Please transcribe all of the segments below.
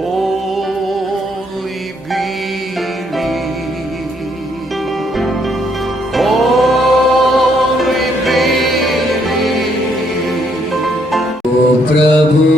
O oh, Prabhu.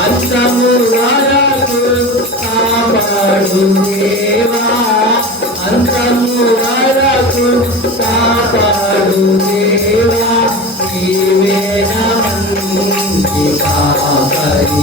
అంతము వరకు కాపాడు దేవా అంతము వరకు కాపాడు దేవా కాపరి కాపరి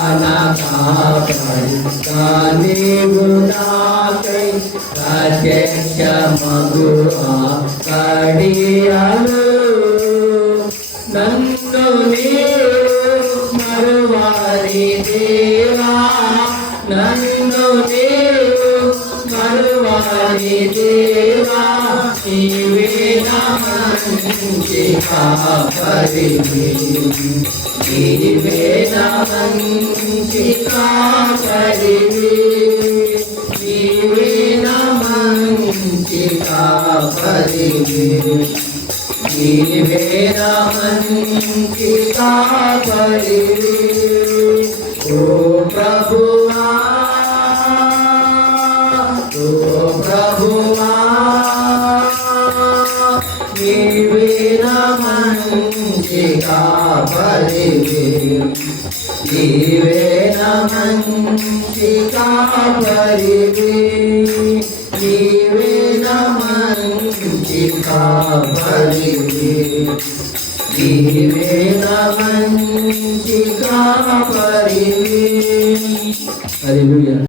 ప్రధాన కాపరి సాని గుణాకై ప్రత్యక్ష మగువా కడియాలు నన్ను నీవు మరువారి దేవా నన్ను నీవు మరువారి దేవా నీవే ఓ ప్రభువా ఓ ప్రభువా మంచి కాపరివి నీవే నా మంచి కాపరివి నీవే నా మంచి కాపరివి నీవే